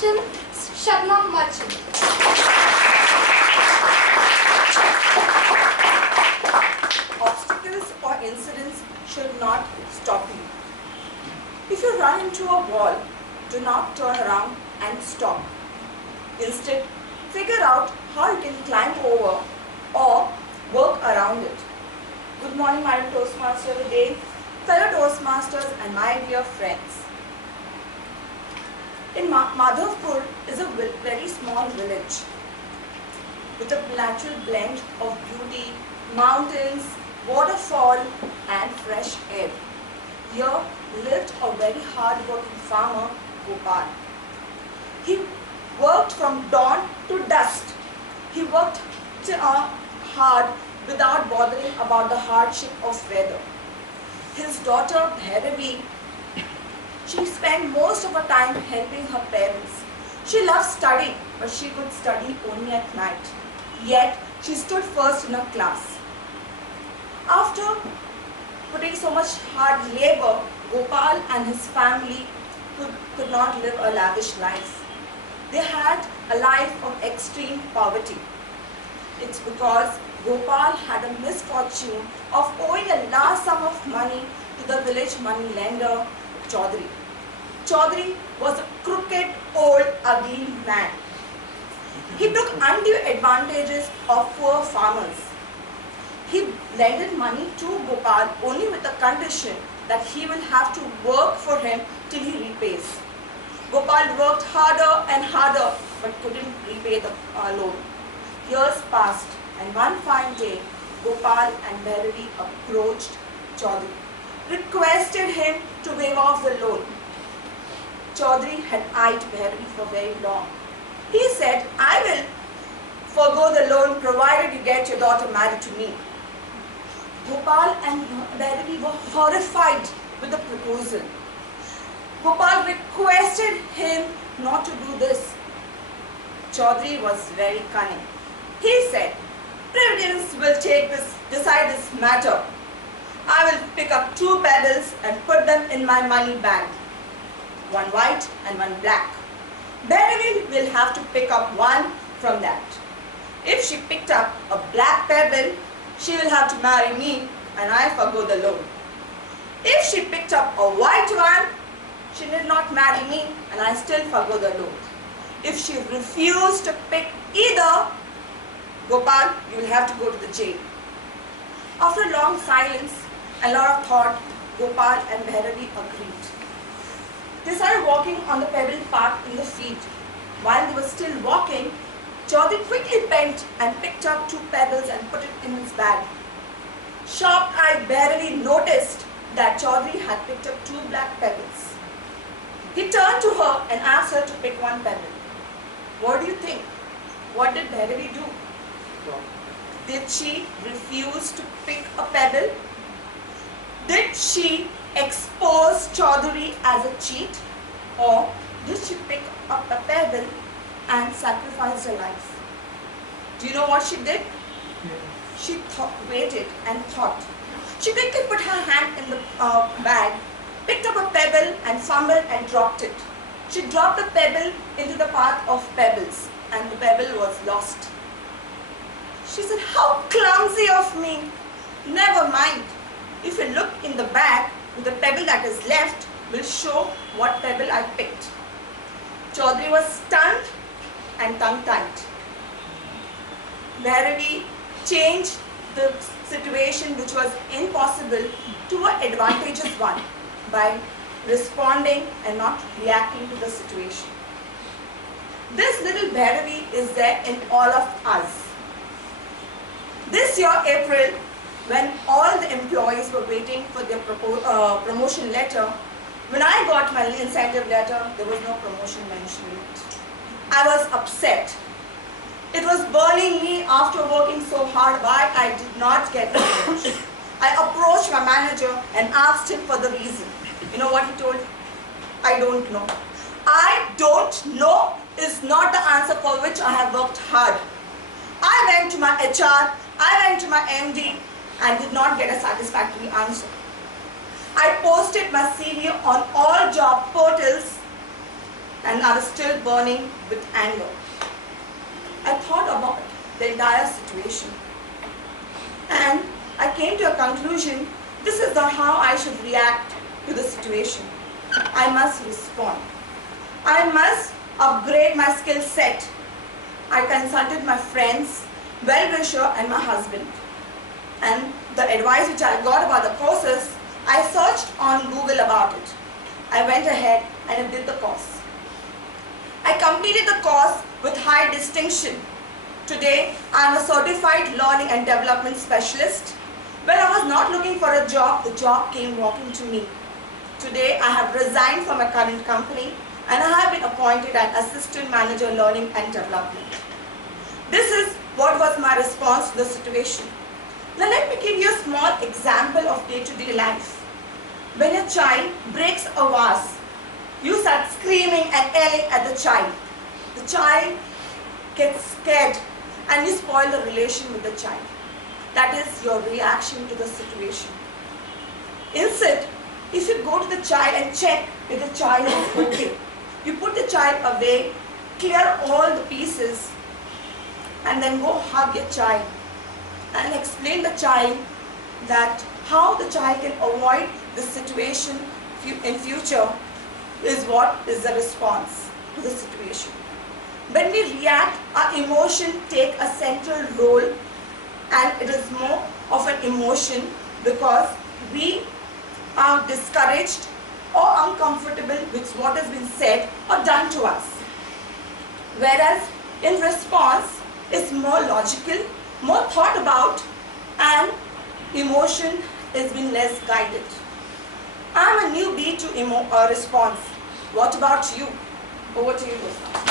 Shabnam Merchant. Obstacles or incidents should not stop you. If you run into a wall, do not turn around and stop. Instead, figure out how you can climb over or work around it. Good morning, Madam Toastmaster of the day, fellow Toastmasters and my dear friends. In Madhavpur is a very small village with a natural blend of beauty, mountains, waterfall and fresh air. Here lived a very hard-working farmer, Gopal. He worked from dawn to dusk. He worked hard without bothering about the hardship of weather. His daughter Bhairavi, she spent most of her time helping her parents. She loved studying, but she could study only at night. Yet, she stood first in her class. After putting so much hard labor, Gopal and his family could not live a lavish life. They had a life of extreme poverty. It's because Gopal had a misfortune of owing a large sum of money to the village money lender, Chaudhary. Chaudhary was a crooked, old, ugly man. He took undue advantages of poor farmers. He lended money to Gopal only with the condition that he will have to work for him till he repays. Gopal worked harder and harder but couldn't repay the loan. Years passed and one fine day, Gopal and Bhairavi approached Chaudhary, requested him to waive off the loan. Chaudhary had eyed Bhairavi for very long. He said, I will forgo the loan provided you get your daughter married to me. Gopal and Bhairavi were horrified with the proposal. Gopal requested him not to do this. Chaudhary was very cunning. He said, Providence will decide this matter. I will pick up 2 pebbles and put them in my money bag. One white and one black. Bhairavi will have to pick up one from that. If she picked up a black pebble, she will have to marry me and I forgo the loan. If she picked up a white one, she need not marry me and I still forgo the loan. If she refused to pick either, Gopal, you will have to go to the jail. After a long silence and a lot of thought, Gopal and Bhairavi agreed. They started walking on the pebbled path in the field. While they were still walking, Chaudhary quickly bent and picked up 2 pebbles and put it in his bag. Sharp-eyed Bhairavi noticed that Chaudhary had picked up 2 black pebbles. He turned to her and asked her to pick 1 pebble. What do you think? What did Bhairavi do? Did she refuse to pick a pebble? Did she expose Chaudhary as a cheat? Or did she pick up a pebble and sacrifice her life? Do you know what she did? She waited and thought. She quickly put her hand in the bag, picked up a pebble and fumbled and dropped it. She dropped the pebble into the path of pebbles and the pebble was lost. She said, how clumsy of me. Never mind. If you look in the bag, the pebble that is left will show what pebble I picked. Chaudhary was stunned and tongue-tied. Bhairavi changed the situation which was impossible to an advantageous one by responding and not reacting to the situation. This little Bhairavi is there in all of us. This year, April, when all the employees were waiting for their promotion letter, when I got my incentive letter, there was no promotion mentioned in it. I was upset. It was burning me after working so hard why I did not get the promotion. I approached my manager and asked him for the reason. You know what he told? I don't know. I don't know is not the answer for which I have worked hard. I went to my HR, I went to my MD and did not get a satisfactory answer. I posted my CV on all job portals and I was still burning with anger. I thought about the entire situation and I came to a conclusion. This is not how I should react to the situation. I must respond. I must upgrade my skill set. I consulted my friends, well-wisher and my husband. And the advice which I got about the courses, I searched on Google about it. I went ahead and I did the course. I completed the course with high distinction. Today, I am a certified learning and development specialist. When I was not looking for a job, the job came walking to me. Today, I have resigned from my current company and I have been appointed an assistant manager learning and development. This is what was my response to the situation. Now let me give you a small example of day-to-day life. When a child breaks a vase, you start screaming and yelling at the child. The child gets scared and you spoil the relation with the child. That is your reaction to the situation. Instead, if you go to the child and check if the child is okay, you put the child away, clear all the pieces, and then go hug your child and explain the child that how the child can avoid this situation in future is what is the response to the situation. When we react, our emotion take a central role and it is more of an emotion because we are discouraged or uncomfortable with what has been said or done to us. Whereas in response, it's more logical, more thought about, and emotion has been less guided. I'm a newbie to response. What about you? Over to you, Goswami.